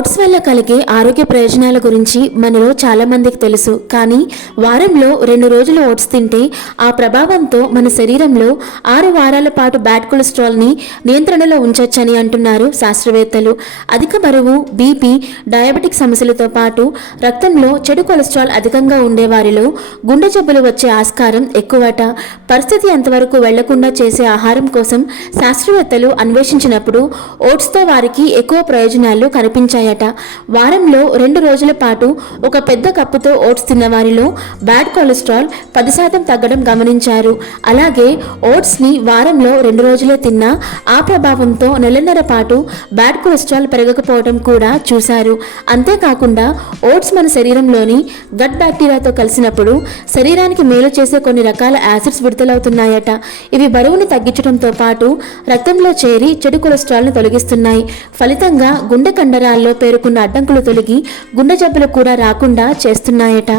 Oats వల్ల కలిగే ఆరోగ్య ప్రయోజనాల గురించి మనలో చాలా మందికి తెలుసు. కానీ వారంలో 2 రోజులు ఓట్స్ తింటే ఆ ప్రభావంతో మన శరీరంలో 6 వారాల పాటు బ్యాడ్ కొలెస్ట్రాల్ని నియంత్రణలో ఉంచొచ్చని అంటున్నారు శాస్త్రవేత్తలు. అధిక బరువు, బీపీ, డయాబెటిక్ సమస్యలతో పాటు రక్తంలో చెడు కొలెస్ట్రాల్ అధికంగా ఉండేవారిలో గుండె జబ్బులు వచ్చే ఆస్కారం ఎక్కువట. పరిస్థితి అంతవరకు వెళ్లకుండా చేసే ఆహారం కోసం శాస్త్రవేత్తలు అన్వేషించినప్పుడు ఓట్స్తో వారికి ఎక్కువ ప్రయోజనాలు కనిపించాయట. వారంలో 2 రోజుల పాటు ఒక పెద్ద కప్పుతో ఓట్స్ తిన్నవారిలో బ్యాడ్ కొలెస్ట్రాల్ 10% తగ్గడం గమనించారు. అలాగే ఓట్స్ని వారంలో 2 రోజులే తిన్నా ఆ ప్రభావంతో నెలన్నర పాటు బ్యాడ్ కొలెస్ట్రాల్ పెరగకపోవడం కూడా చూశారు. అంతేకాకుండా ఓట్స్ మన శరీరంలోని గట్ బ్యాక్టీరియాతో కలిసినప్పుడు శరీరానికి మేలు చేసే కొన్ని రకాల యాసిడ్స్ విడుదలవుతున్నాయట. ఇవి బరువుని తగ్గించడంతో పాటు రక్తంలో చేరి చెడు కొలెస్ట్రాల్ను తొలగిస్తున్నాయి. ఫలితంగా గుండె కండరాల్లో పేరుకున్న అడ్డంకులు తొలగి గుండె జబ్బులు కూడా రాకుండా చేస్తున్నాయట.